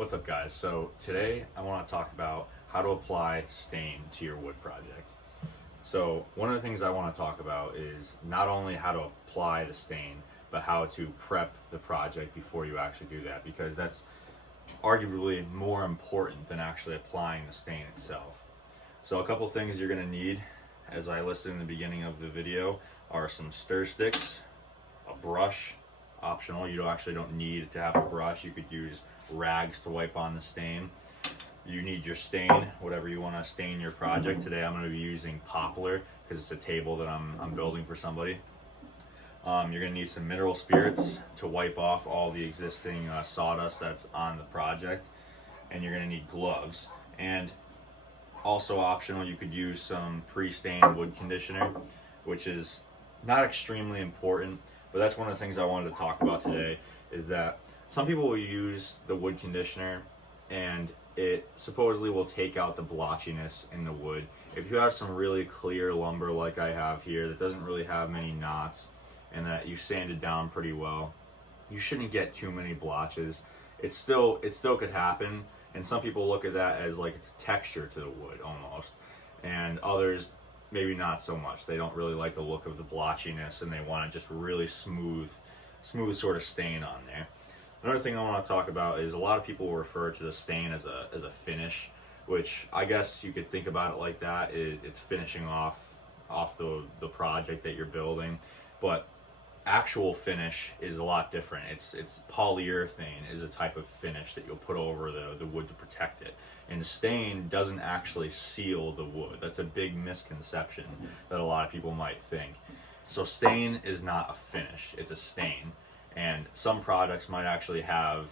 What's up, guys? So today I want to talk about how to apply stain to your wood project. So one of the things I want to talk about is not only how to apply the stain, but how to prep the project before you actually do that, because that's arguably more important than actually applying the stain itself. So a couple things you're going to need, as I listed in the beginning of the video, are some stir sticks, a brush, optional. You actually don't need to have a brush. You could use rags to wipe on the stain. You need your stain, whatever you want to stain your project. Today I'm going to be using poplar because it's a table that I'm building for somebody. You're going to need some mineral spirits to wipe off all the existing sawdust that's on the project, and you're going to need gloves. And also optional, you could use some pre-stained wood conditioner, which is not extremely important, but that's one of the things I wanted to talk about today, is that some people will use the wood conditioner and it supposedly will take out the blotchiness in the wood. If you have some really clear lumber like I have here that doesn't really have many knots and that you sanded down pretty well, you shouldn't get too many blotches. It still could happen, and some people look at that as like it's a texture to the wood almost, and others maybe not so much. They don't really like the look of the blotchiness and they want to just really smooth sort of stain on there. Another thing I want to talk about is a lot of people refer to the stain as a finish, which I guess you could think about it like that. It's finishing off the project that you're building, but actual finish is a lot different. It's polyurethane is a type of finish that you'll put over the wood to protect it. And the stain doesn't actually seal the wood. That's a big misconception that a lot of people might think. So stain is not a finish, it's a stain. And some products might actually have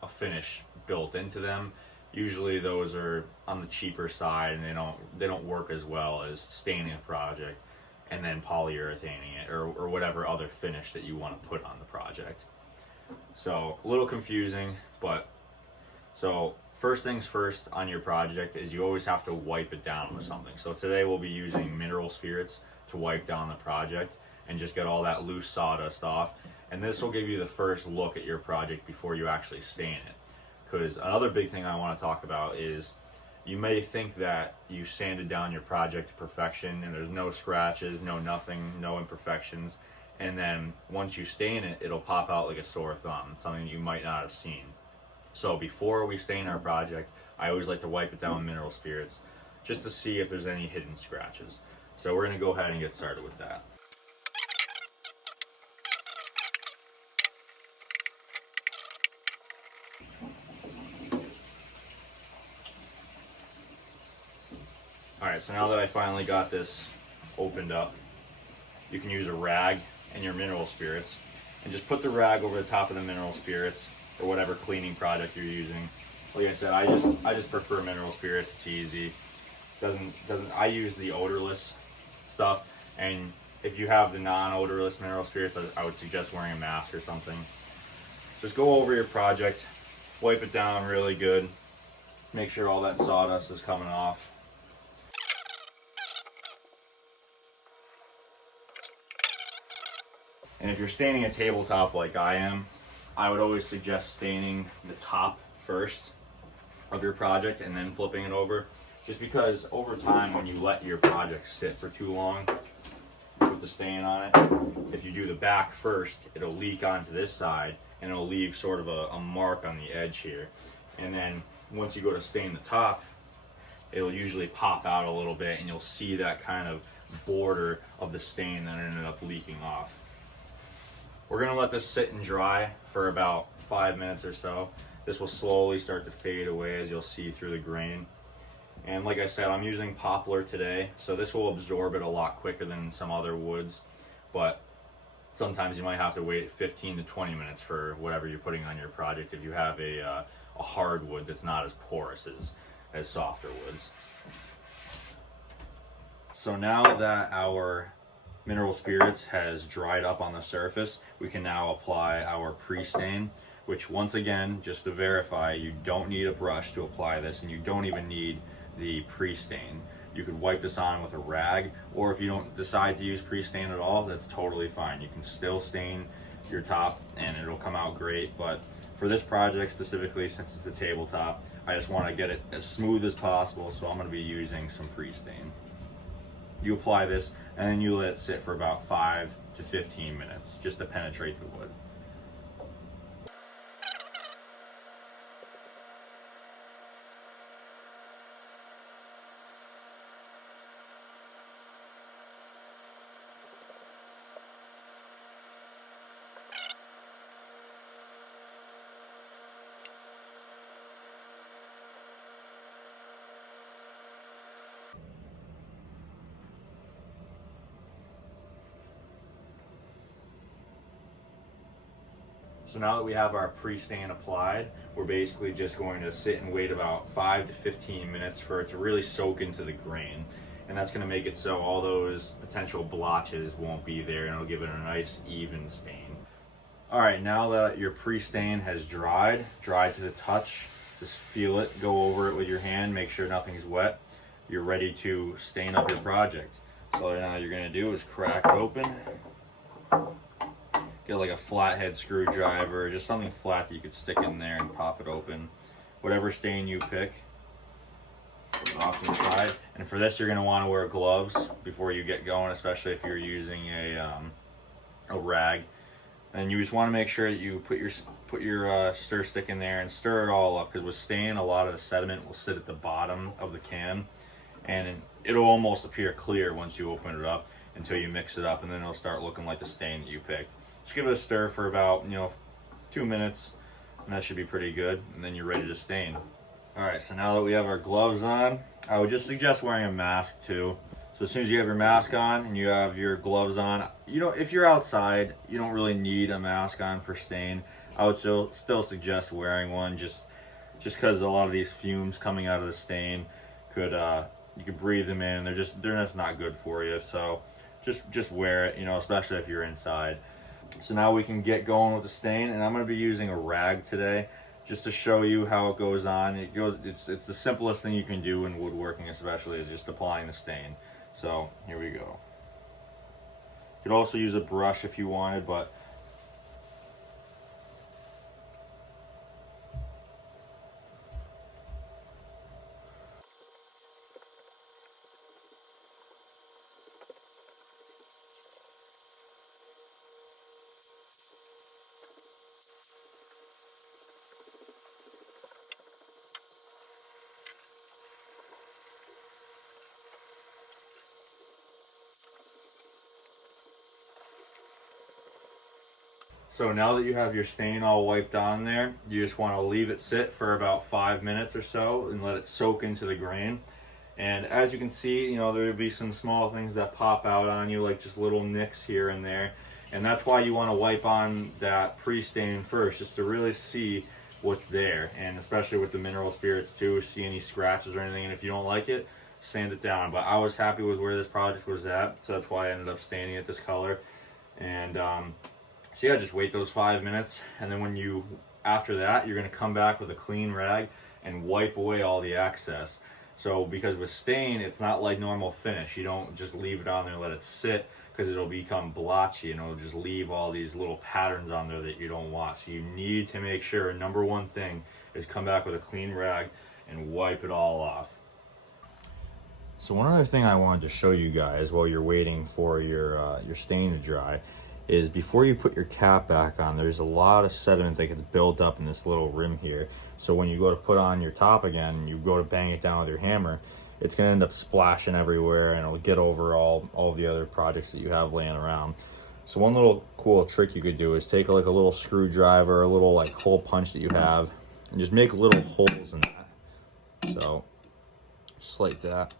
a finish built into them. Usually those are on the cheaper side and they don't work as well as staining a project and then polyurethaning it or whatever other finish that you want to put on the project. So a little confusing, but so first things first on your project is you always have to wipe it down with something. So today we'll be using mineral spirits to wipe down the project and just get all that loose sawdust off. And this will give you the first look at your project before you actually stain it. Because another big thing I want to talk about is you may think that you sanded down your project to perfection and there's no scratches, no nothing, no imperfections. And then once you stain it, it'll pop out like a sore thumb, something you might not have seen. So before we stain our project, I always like to wipe it down with mineral spirits just to see if there's any hidden scratches. So we're going to go ahead and get started with that. Alright, so now that I finally got this opened up, you can use a rag and your mineral spirits and just put the rag over the top of the mineral spirits or whatever cleaning product you're using. Like I said, I just prefer mineral spirits. It's easy. I use the odorless stuff, and if you have the non-odorless mineral spirits, I would suggest wearing a mask or something. Just go over your project, wipe it down really good, make sure all that sawdust is coming off. And if you're staining a tabletop like I am, I would always suggest staining the top first of your project and then flipping it over. Just because over time, when you let your project sit for too long with the stain on it, if you do the back first, it'll leak onto this side and it'll leave sort of a mark on the edge here. And then once you go to stain the top, it'll usually pop out a little bit and you'll see that kind of border of the stain that ended up leaking off. We're going to let this sit and dry for about 5 minutes or so. This will slowly start to fade away, as you'll see through the grain. And like I said, I'm using poplar today, so this will absorb it a lot quicker than some other woods, but sometimes you might have to wait 15 to 20 minutes for whatever you're putting on your project if you have a hardwood that's not as porous as softer woods. So now that our mineral spirits has dried up on the surface, we can now apply our pre-stain, which once again, just to verify, you don't need a brush to apply this, and you don't even need the pre-stain. You could wipe this on with a rag, or if you don't decide to use pre-stain at all, that's totally fine. You can still stain your top and it'll come out great, but for this project specifically, since it's a tabletop, I just want to get it as smooth as possible, so I'm going to be using some pre-stain. You apply this and then you let it sit for about 5 to 15 minutes just to penetrate the wood. So now that we have our pre-stain applied, we're basically just going to sit and wait about 5 to 15 minutes for it to really soak into the grain. And that's going to make it so all those potential blotches won't be there, and it'll give it a nice even stain. All right, now that your pre-stain has dried to the touch, just feel it, go over it with your hand, make sure nothing's wet. You're ready to stain up your project. So now you're going to do is crack it open. Get like a flathead screwdriver, just something flat that you could stick in there and pop it open. Whatever stain you pick, put it off to the side. And for this, you're going to want to wear gloves before you get going, especially if you're using a rag. And you just want to make sure that you put your stir stick in there and stir it all up, because with stain, a lot of the sediment will sit at the bottom of the can, and it'll almost appear clear once you open it up until you mix it up, and then it'll start looking like the stain that you picked. Just give it a stir for about 2 minutes, and that should be pretty good, and then you're ready to stain. Alright, so now that we have our gloves on, I would just suggest wearing a mask too. So as soon as you have your mask on and you have your gloves on, if you're outside, you don't really need a mask on for stain. I would still suggest wearing one, just because a lot of these fumes coming out of the stain you could breathe them in. They're just not good for you. So just wear it, especially if you're inside. So now we can get going with the stain, and I'm going to be using a rag today just to show you how it goes on. It's the simplest thing you can do in woodworking, especially, is just applying the stain. So here we go. You could also use a brush if you wanted, but so now that you have your stain all wiped on there, you just want to leave it sit for about 5 minutes or so and let it soak into the grain. And as you can see, there will be some small things that pop out on you, like just little nicks here and there. And that's why you want to wipe on that pre-stain first, just to really see what's there. And especially with the mineral spirits too, see any scratches or anything. And if you don't like it, sand it down. But I was happy with where this project was at, so that's why I ended up staining it this color. And so yeah, just wait those 5 minutes, and then after that, you're going to come back with a clean rag and wipe away all the excess. So because with stain, it's not like normal finish. You don't just leave it on there and let it sit, because it'll become blotchy and it'll just leave all these little patterns on there that you don't want. So you need to make sure, number one thing is come back with a clean rag and wipe it all off. So one other thing I wanted to show you guys while you're waiting for your stain to dry is before you put your cap back on, there's a lot of sediment that gets built up in this little rim here. So when you go to put on your top again, and you go to bang it down with your hammer, it's going to end up splashing everywhere, and it'll get over all the other projects that you have laying around. So one little cool trick you could do is take like a little screwdriver, a little like hole punch that you have, and just make little holes in that. So just like that.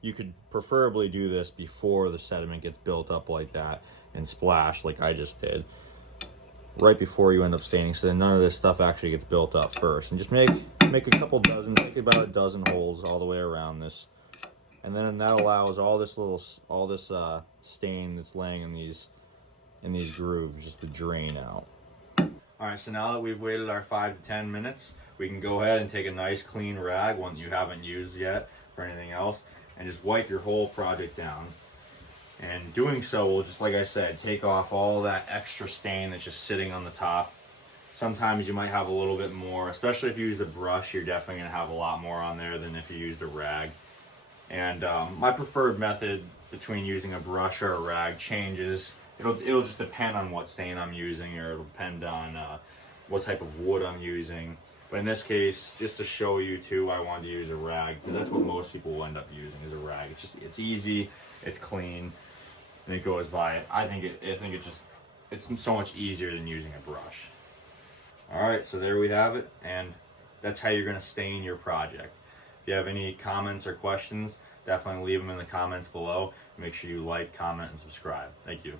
You could preferably do this before the sediment gets built up like that and splash like I just did, right before you end up staining, so that none of this stuff actually gets built up first. And just make a couple dozen, make about a dozen holes all the way around this, and then that allows all this stain that's laying in these grooves just to drain out. All right, so now that we've waited our 5 to 10 minutes, we can go ahead and take a nice clean rag, one you haven't used yet for anything else, and just wipe your whole project down. And doing so will, just like I said, take off all that extra stain that's just sitting on the top. Sometimes you might have a little bit more, especially if you use a brush, you're definitely going to have a lot more on there than if you used a rag. And my preferred method between using a brush or a rag changes. It'll just depend on what stain I'm using, or it'll depend on what type of wood I'm using. But in this case, just to show you too, I wanted to use a rag, because that's what most people will end up using, is a rag. It's easy, it's clean, and it goes by. I think it's so much easier than using a brush. All right, so there we have it, and that's how you're going to stain your project. If you have any comments or questions, definitely leave them in the comments below. Make sure you like, comment, and subscribe. Thank you.